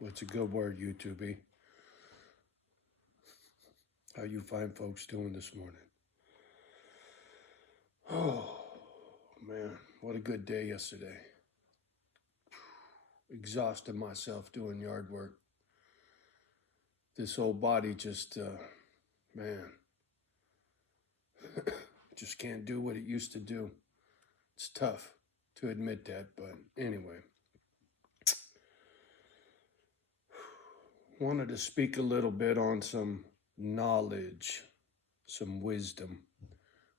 What's a good word, YouTube? How you fine folks doing this morning? Oh, man, what a good day yesterday. Exhausted myself doing yard work. This whole body just, man, just can't do what it used to do. It's tough to admit that, but anyway. Wanted to speak a little bit on some knowledge, some wisdom.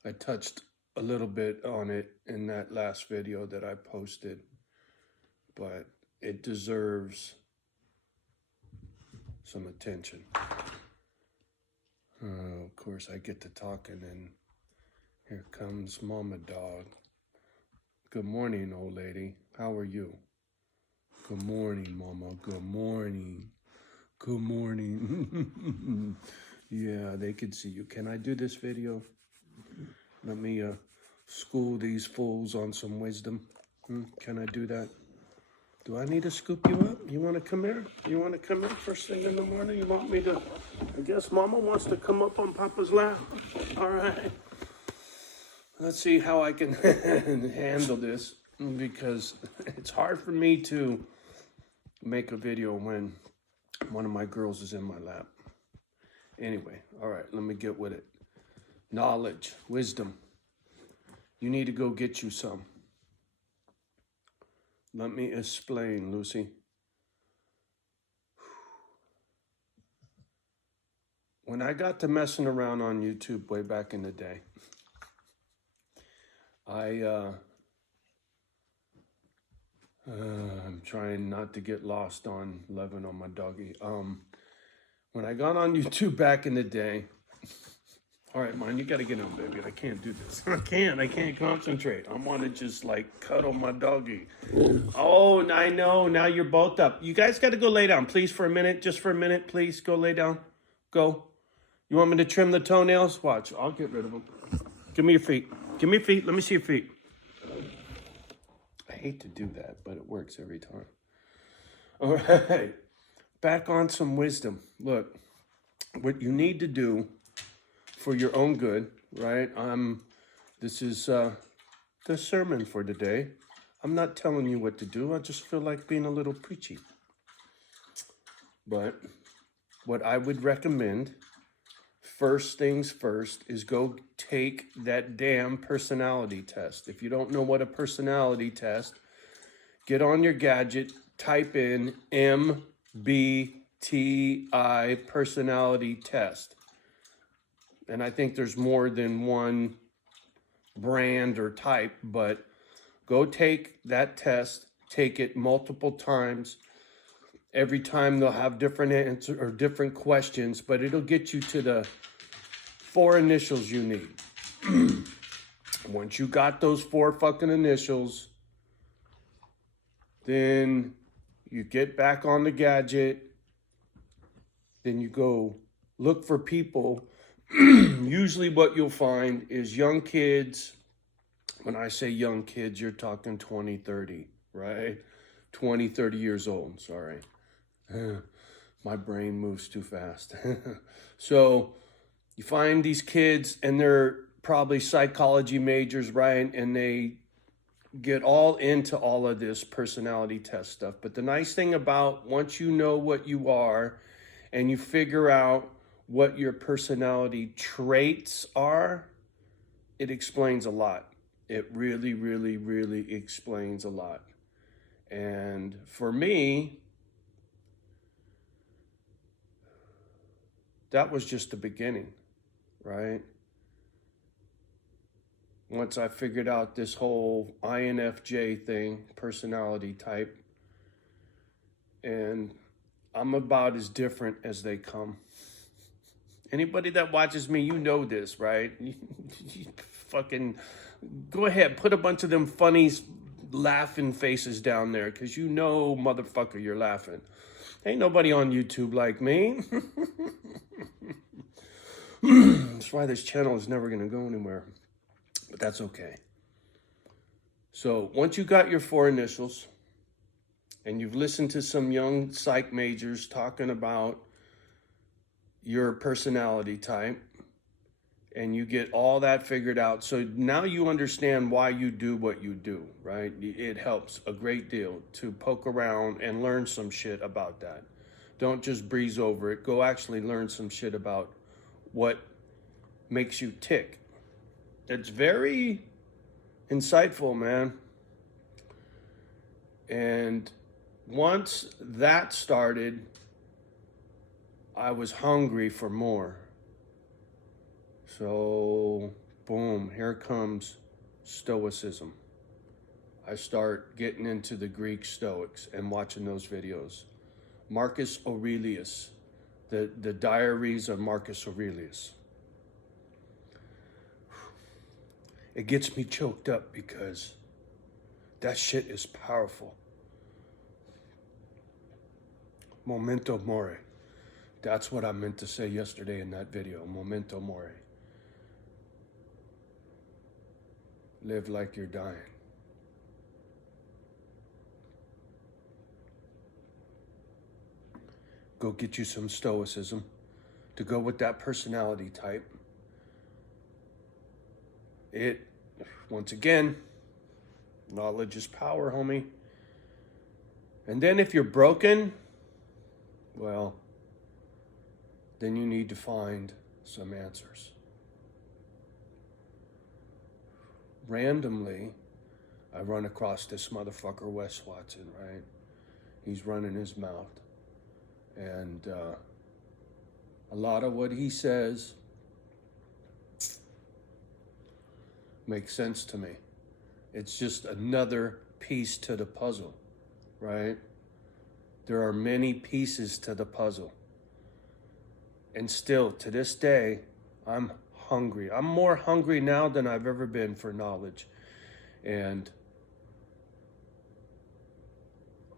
I touched a little bit on it in that last video that I posted, but it deserves some attention. Of course, I get to talking, and here comes Mama Dog. Good morning, old lady. How are you? Good morning, Mama. Good morning. Good morning. Yeah, they can see you. Can I do this video? Let me school these fools on some wisdom. Can I do that? Do I need to scoop you up? You want to come here? You want to come in first thing in the morning? You want me to? I guess Mama wants to come up on Papa's lap. All right. Let's see how I can handle this, because it's hard for me to make a video when one of my girls is in my lap. Anyway, all right, let me get with it. Knowledge, wisdom. You need to go get you some. Let me explain, Lucy. When I got to messing around on YouTube way back in the day, I'm trying not to get lost on loving on my doggy. When I got on YouTube back in the day, all right, man, you got to get on, baby. I can't do this. I can't concentrate. I want to just like cuddle my doggy. Oh, I know. Now you're both up. You guys got to go lay down, please, for a minute. Just for a minute, please. Go lay down. Go. You want me to trim the toenails? Watch. I'll get rid of them. Give me your feet. Give me your feet. Let me see your feet. I hate to do that, but it works every time. All right. Back on some wisdom. Look, what you need to do for your own good, right? This is the sermon for today. I'm not telling you what to do. I just feel like being a little preachy. But what I would recommend, first things first, is go take that damn personality test. If you don't know what a personality test, get on your gadget, type in MBTI personality test. And I think there's more than one brand or type, but go take that test, take it multiple times. Every time they'll have different answers or different questions, but it'll get you to the 4 initials you need. Once you got those 4 fucking initials, then you get back on the gadget, then you go look for people. Usually what you'll find is young kids. When I say young kids, you're talking 20, 30, right? 20, 30 years old, sorry. My brain moves too fast. So you find these kids and they're probably psychology majors, right? And they get all into all of this personality test stuff. But the nice thing about once you know what you are and you figure out what your personality traits are, it explains a lot. It really, really, really explains a lot. And for me, that was just the beginning, right? Once I figured out this whole INFJ thing, personality type, and I'm about as different as they come. Anybody that watches me, you know this, right? You fucking go ahead, put a bunch of them funny laughing faces down there, because you know, motherfucker, you're laughing. Ain't nobody on YouTube like me. That's why this channel is never going to go anywhere. But that's okay. So once you got your 4 initials and you've listened to some young psych majors talking about your personality type, and you get all that figured out. So now you understand why you do what you do, right? It helps a great deal to poke around and learn some shit about that. Don't just breeze over it. Go actually learn some shit about what makes you tick. It's very insightful, man. And once that started, I was hungry for more. So, boom, here comes Stoicism. I start getting into the Greek Stoics and watching those videos. Marcus Aurelius, the diaries of Marcus Aurelius. It gets me choked up because that shit is powerful. Memento mori. That's what I meant to say yesterday in that video. Memento mori. Live like you're dying. Go get you some stoicism to go with that personality type. It, once again, knowledge is power, homie. And then if you're broken, well, then you need to find some answers. Randomly, I run across this motherfucker, Wes Watson, right? He's running his mouth. And a lot of what he says makes sense to me. It's just another piece to the puzzle, right? There are many pieces to the puzzle. And still, to this day, I'm hungry. I'm more hungry now than I've ever been for knowledge. And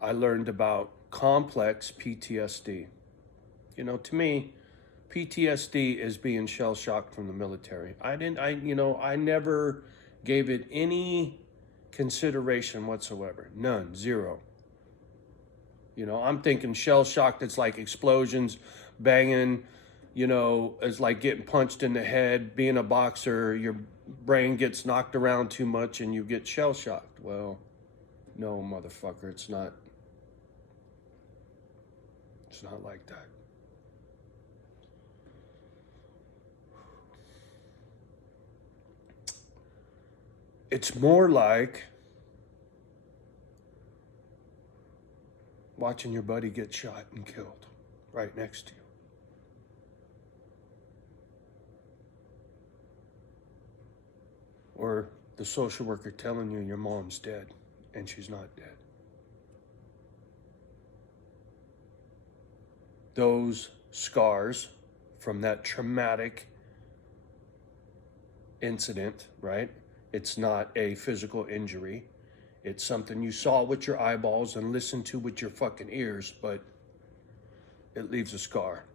I learned about complex PTSD. You know, to me, PTSD is being shell-shocked from the military. I never gave it any consideration whatsoever. None, zero. You know, I'm thinking shell-shocked, it's like explosions, banging, you know, it's like getting punched in the head. Being a boxer, your brain gets knocked around too much and you get shell-shocked. Well, no, motherfucker, it's not. It's not like that. It's more like watching your buddy get shot and killed right next to you. Or the social worker telling you your mom's dead and she's not dead. Those scars from that traumatic incident, right? It's not a physical injury. It's something you saw with your eyeballs and listened to with your fucking ears, but it leaves a scar.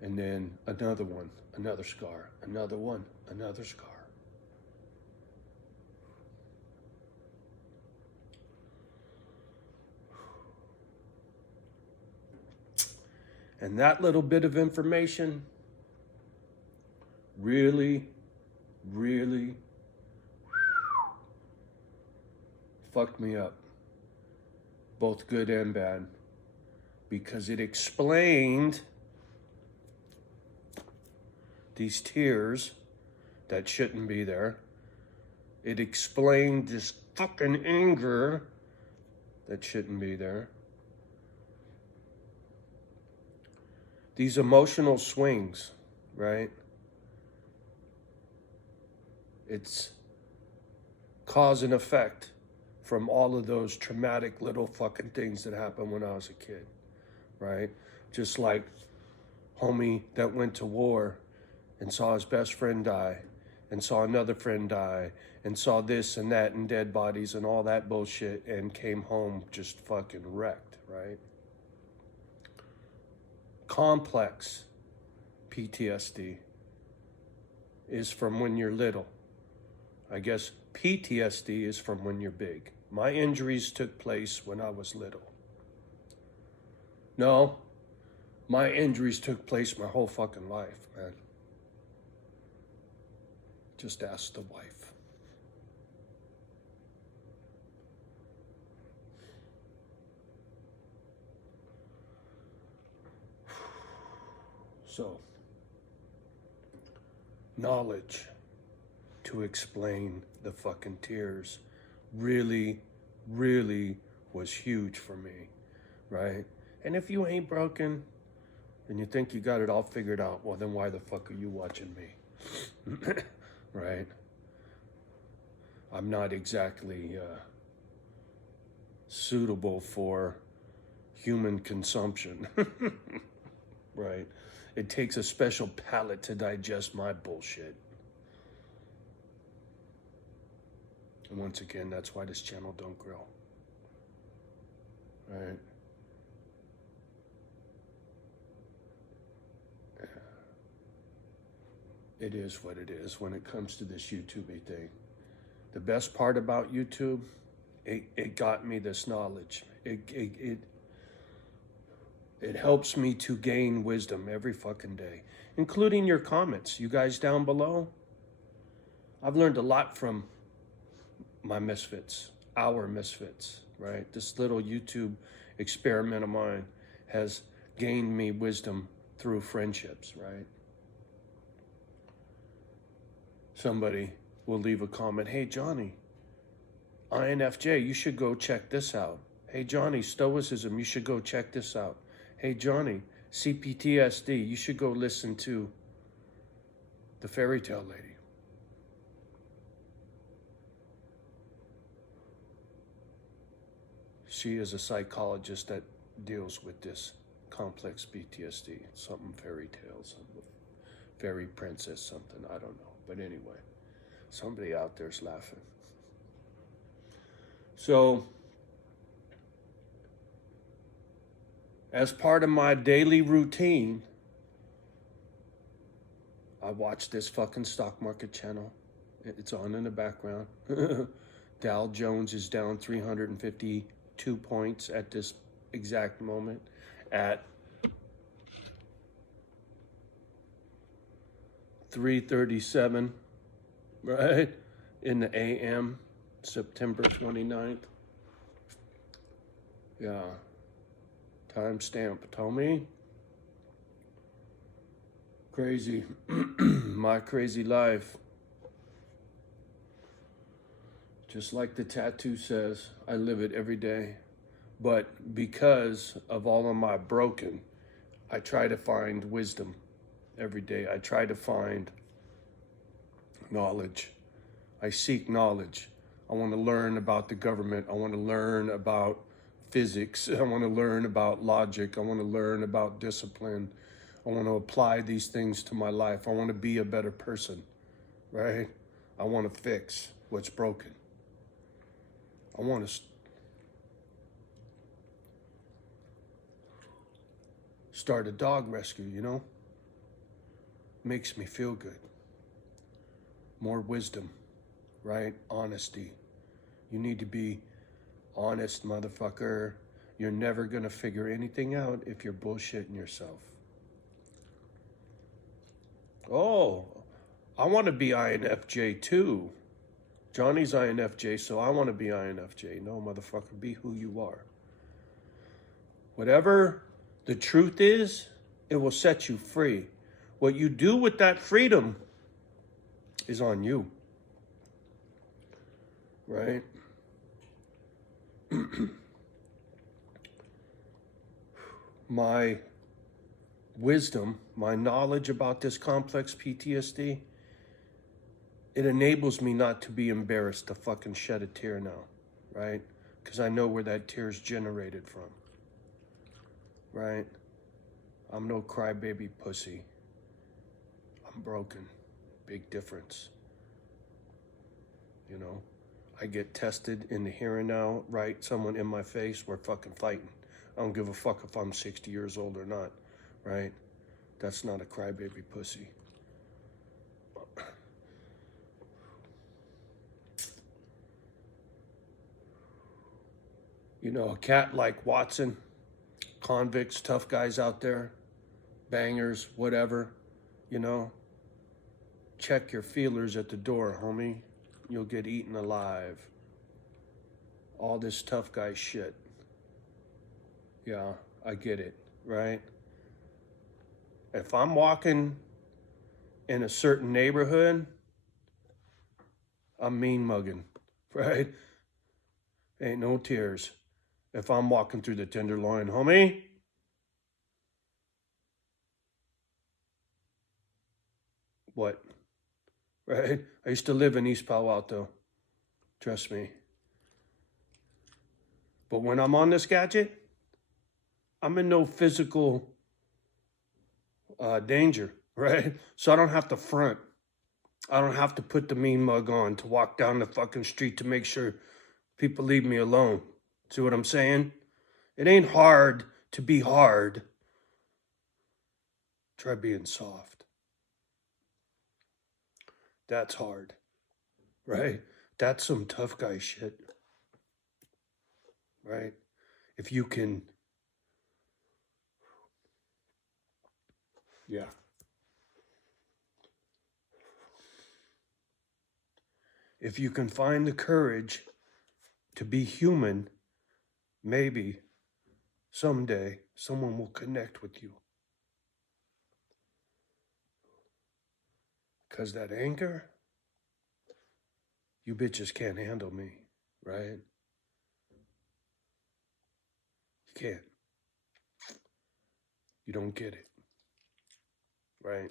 And then another one, another scar, another one, another scar. And that little bit of information really fucked me up, both good and bad, because it explained these tears that shouldn't be there. It explained this fucking anger that shouldn't be there. These emotional swings, right? It's cause and effect from all of those traumatic little fucking things that happened when I was a kid, right? Just like homie that went to war and saw his best friend die and saw another friend die and saw this and that and dead bodies and all that bullshit and came home just fucking wrecked, right? Complex PTSD is from when you're little. I guess PTSD is from when you're big, My injuries took place when I was little. No, my injuries took place my whole fucking life, man. Just ask the wife. So, knowledge to explain the fucking tears really, really was huge for me, right? And if you ain't broken and you think you got it all figured out, well, then why the fuck are you watching me? Right? I'm not exactly suitable for human consumption, right? It takes a special palate to digest my bullshit. And once again, that's why this channel don't grow, right? It is what it is when it comes to this YouTube thing. The best part about YouTube, it got me this knowledge. It helps me to gain wisdom every fucking day, including your comments. You guys down below, I've learned a lot from my misfits, our misfits, right? This little YouTube experiment of mine has gained me wisdom through friendships, right? Somebody will leave a comment, hey Johnny, INFJ, you should go check this out. Hey Johnny, Stoicism, you should go check this out. Hey Johnny, CPTSD, you should go listen to the Fairy Tale Lady. She is a psychologist that deals with this complex PTSD, something fairy tales, fairy princess, something, I don't know. But anyway, somebody out there's laughing. So, as part of my daily routine, I watch this fucking stock market channel. It's on in the background. Dow Jones is down 352 points at this exact moment at 3:37, right? In the AM, September 29th. Yeah. Timestamp, Tommy. Crazy. My crazy life. Just like the tattoo says, I live it every day. But because of all of my broken, I try to find wisdom every day. I try to find knowledge. I seek knowledge. I want to learn about the government. I want to learn about physics. I want to learn about logic. I want to learn about discipline. I want to apply these things to my life. I want to be a better person, right? I want to fix what's broken. I want to start a dog rescue, you know? Makes me feel good. More wisdom, right? Honesty. You need to be honest, motherfucker. You're never gonna figure anything out if you're bullshitting yourself. Oh, I want to be INFJ too. Johnny's INFJ, so I want to be INFJ. No, motherfucker, be who you are. Whatever the truth is, it will set you free. What you do with that freedom is on you, right? My wisdom, my knowledge about this complex PTSD, it enables me not to be embarrassed to fucking shed a tear now, right? Because I know where that tear's generated from, right? I'm no crybaby pussy. I'm broken. Big difference. You know, I get tested in the here and now, right? Someone in my face, we're fucking fighting. I don't give a fuck if I'm 60 years old or not, right? That's not a crybaby pussy. You know, a cat like Watson, convicts, tough guys out there, bangers, whatever, you know, check your feelers at the door, homie. You'll get eaten alive. All this tough guy shit. Yeah, I get it, right? If I'm walking in a certain neighborhood, I'm mean mugging, right? Ain't no tears. If I'm walking through the Tenderloin, homie, what? Right? I used to live in East Palo Alto. Trust me. But when I'm on this gadget, I'm in no physical danger, right? So I don't have to front. I don't have to put the mean mug on to walk down the fucking street to make sure people leave me alone. See what I'm saying? It ain't hard to be hard. Try being soft. That's hard, right? That's some tough guy shit, right? If you can, yeah. If you can find the courage to be human, maybe someday someone will connect with you. Because that anger, you bitches can't handle me, right? You can't. You don't get it, right?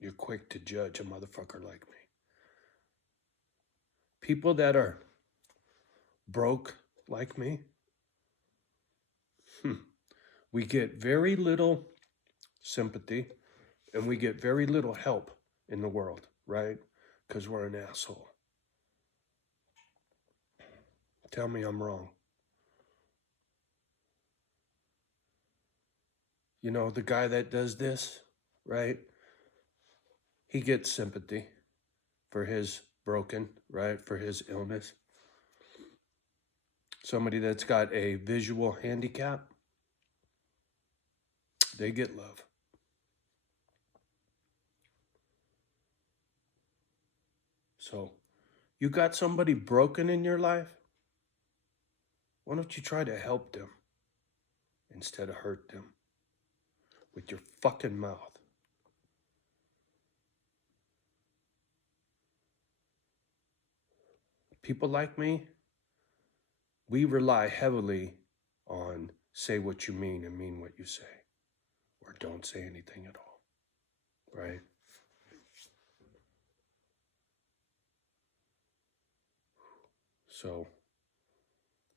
You're quick to judge a motherfucker like me. People that are broke like me, we get very little sympathy and we get very little help in the world, right? Because we're an asshole. Tell me I'm wrong. You know, the guy that does this, right? He gets sympathy for his broken, right? For his illness. Somebody that's got a visual handicap, they get love. So, you got somebody broken in your life? Why don't you try to help them instead of hurt them with your fucking mouth? People like me, we rely heavily on say what you mean and mean what you say, or don't say anything at all, right? So,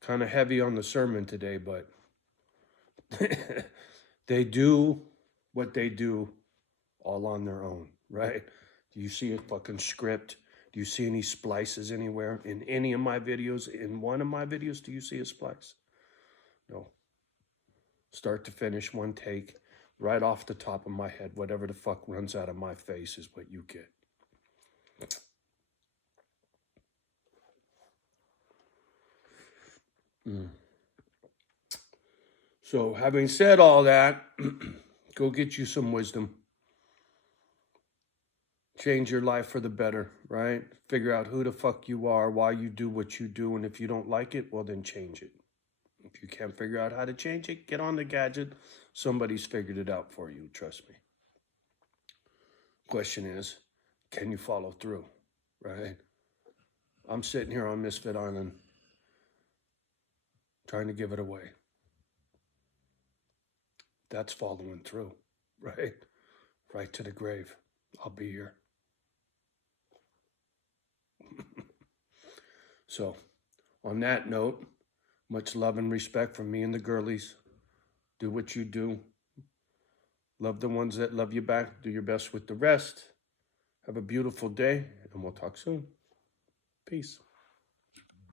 kind of heavy on the sermon today, but they do what they do all on their own, right? Do you see a fucking script? Do you see any splices anywhere in any of my videos? In one of my videos, do you see a splice? No. Start to finish, one take, right off the top of my head. Whatever the fuck runs out of my face is what you get. So, having said all that, go get you some wisdom. Change your life for the better, right? Figure out who the fuck you are, why you do what you do, and if you don't like it, well, then change it. If you can't figure out how to change it, get on the gadget. Somebody's figured it out for you, trust me. Question is, can you follow through, right? I'm sitting here on Misfit Island trying to give it away. That's following through, right? Right to the grave. I'll be here. So, on that note, much love and respect from me and the girlies. Do what you do. Love the ones that love you back. Do your best with the rest. Have a beautiful day, and we'll talk soon. Peace.